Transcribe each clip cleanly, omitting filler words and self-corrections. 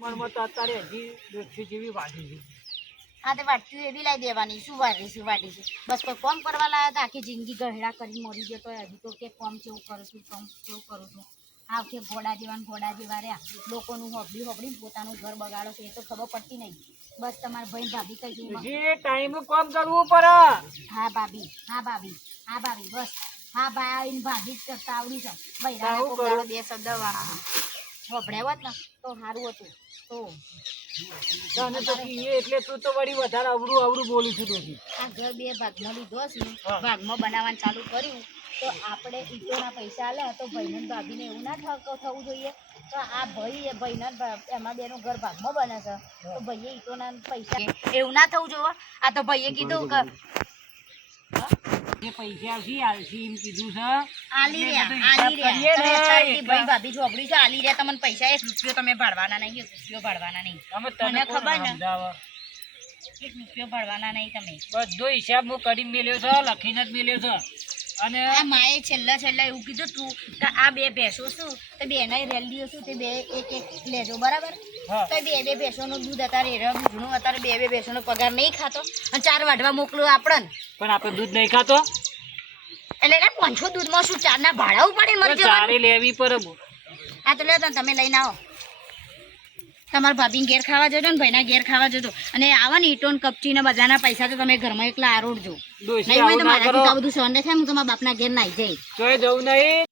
મનમાં તો અત્યારે હજી દોઢસો જેવી વાઢી છે. હા તે વાટકી એવી લાવી દેવાની. શું વાટી છે બસ કોઈ કોમ કરવા લાવ્યા તો આખી જિંદગી ગહેડા કરી મરી ગયો તો હજી તો કે કોમ કેવું કરું છું કોમ કેવું કરું છું. હા કે ઘોડા જેવા રહ્યા લોકોનું હોબળી પોતાનું ઘર બગાડો છે એ તો ખબર પડતી નહીં. બસ તમારા ભાઈ ભાભી કઈ હજી ટાઈમ કામ કરવું પડે. હા ભાભી બસ હા ભાઈ ભાભી જ કરતા આવડી છે. ભાઈ બે શબ્દ હોભળ્યા હોત ને તો સારું હતું. તો તને તો કહીએ એટલે તું તો વળી વધારે અવળું બોલું છું. તો આ ઘર બે ભાગમાં લીધો છે ને ભાગમાં બનાવવાનું ચાલુ કર્યું તો આપણે ઈટોના પૈસા આલે તો ભાઈને ભાભીને એવું ના થવું જોઈએ. તો આ ભાઈના એમાં બેનું ઘર ભાગમાં બને છે તો ભાઈએ ઈટોના પૈસા એવું ના થવું જોઈએ. આ તો ભાઈએ કીધું કે જે પૈસા આલસી એમ કીધું છે. આલી રહ્યા ભાઈ ભાભી ઝોપડી છે આલી રહ્યા તમને પૈસા. 1 રૂપિયો તમે ભાડવાના નહીં. 1 રૂપિયો ભાડવાના નહીં. મને ખબર ને 1 રૂપિયો ભાડવાના નહીં. તમે બધો હિસાબ હું કરીને મેલ્યો છે, લખીને જ મેલ્યો છે. અને આ માએ છેલ્લા એવું કીધું તું કે આ બે ભેંસો શું તો બેના રેલીઓ શું તે બે એક લેજો બરાબર. તો બે ભેંસોનું દૂધ અત્યારે દૂધનું અત્યારે બે ભેંસોનો પગાર નહીં ખાતો અને 4 વાઢવા મોકલો આપણને. પણ આપણે દૂધ નહીં ખાતો એટલે 500 દૂધમાં શું 4 ના ભાડા પડે મરજો. ચારે લેવી પડે. હા તો લે તમે લઈને આવો. તમારા ભાભી ઘેર ખાવા જજો ને ભાઈના ઘેર ખાવા જજો અને આવા ને ઈટો ને કપચી ને બધાના પૈસા તો તમે ઘરમાં એકલા આરોડજો. નહીં હોય તો મારાથી આ બધું સહન થાય. હું તમારા બાપના ઘેર નાઈ જઈ જોઈ જવું નહીં.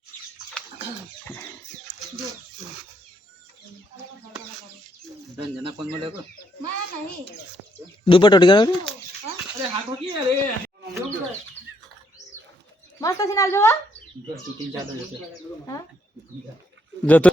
દુપટ્ટો ટીકા મસ્ત સિનાલ જોવા જતો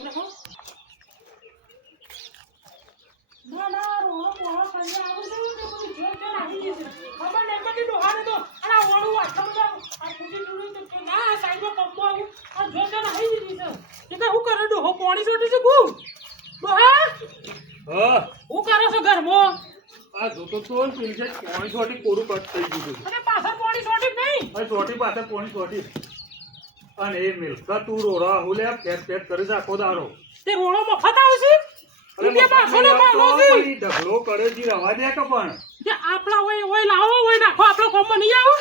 અને એ મિલ્ક તું રોડા હુલ્યા પેટ કરી રાખો દાડો તે રોડો મફત આવશે. ઢગલો કરે છે રવા દે કે પણ આપડા હોય લાવો હોય નાખો આપડો કોમમાં નહીં આવો.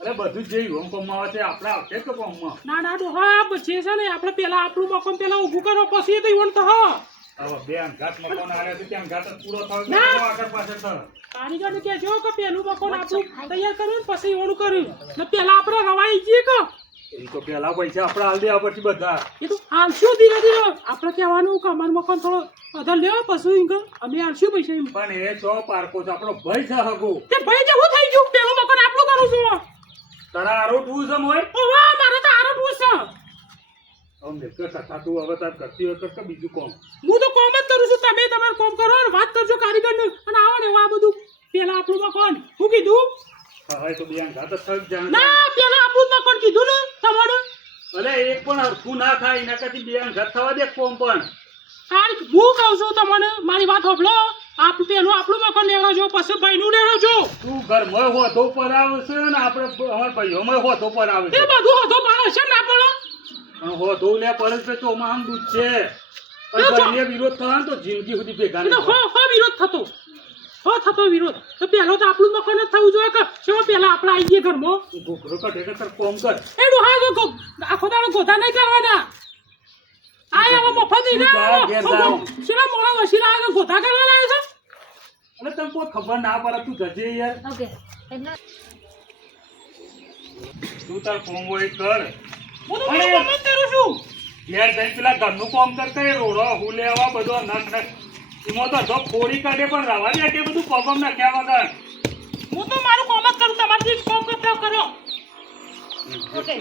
અરે બધું જે હોમ કોમમાં આવે છે આપણે આવશે કે કોમમાં ના ડોહા પછી છે ને આપણે પેલા આપણું મકાન પેલા ઊભું કરો પછી તો ઈવન તો હા હવે બે અંગાત મકાન આવ્યા છે ત્યાં અંગાત પૂરો થયો આગળ પાછળ થયો. કારીગર કે જો કે પેલું મકાન આપણું તૈયાર કર્યું ને પછી ઈવન કર્યું ને પેલા આપણે રવાઈ જઈએ કે એ તો પેલા પૈસા આપણે હાલ દેવા પછી બધા એ તો હાલશું ધીરે ધીરે આપણે કહેવાનું કે અમારું મકાન થોડો વધારે લેવા પછી અમે હાલશું પૈસા એમ. પણ એ છો પારકો છે આપણો ભાઈ છે હગો તે ભાઈ જેવું થઈ ગયું પેલું મકાન આપણું કરું છું. તારા આરો ટૂ છે મોય ઓવા મારે તો આરો ટૂ છે. હવે કથા તું હવે તાર કરતી હોય કે બીજું કોમ હું તો કોમ જ કરું છું. તમે તમારું કોમ કરો અને વાત કરજો કારીગર ને અને આવો ને આ બધું પેલા આપણું મકાન શું કીધું હા તો બે અંગાત જ થઈ જાણ ના પેલા આપણું મકાન કીધું ને તમારે. અરે એક પણ હરખું ના થાય એના કરતી બે અંગાત થવા દે કોમ પણ હું કહું છું તમને મારી વાત સાંભળો. પેલું આપણું મકાન લેવડાવજો પછી ભાઈનું લેવડાવજો. તું ઘરમાં હોતો પર આવશે ને આપણે અમારા ભાઈઓમાં હોતો પર આવે એ બધું હોતો પાડો છે ના પડો હોતો લે પડે છે તો આમ દૂધ છે ભાઈને વિરોધ થયો ને તો જિંદગી સુધી ભેગા નહીં વિરોધ થતો વિરોધ તો પેલો તો આપણું મકાન જ થવું જોઈએ કે શું પેલા આપણે આવી ગયા ઘરમાં ઘોઘરો કઢે કે તાર કોમ કર એ ડોહા આખો દાડો ગોતા નહીં કરવાના. આ આવા મફત નહીં શેના મોડા વસીલા આવે ગોતા કરવા લાવે છે. અને તને કોઈ ખબર ના પડે તું જજે યાર ઓકે એટલે તું તાર કોમ હોય કર. હું તો કોમ જ કરું છું. ઘેર જઈ પેલા ઘરનું કોમ કરતા એ રોડો હું લેવા બધો નખ એમાં તો જો ફોડી કાઢે પણ રવા દે કે બધું પગમ નાખ્યા વગર હું તો મારું કોમ જ કરું તમારે જે કોમ કરતા કરો. ઓકે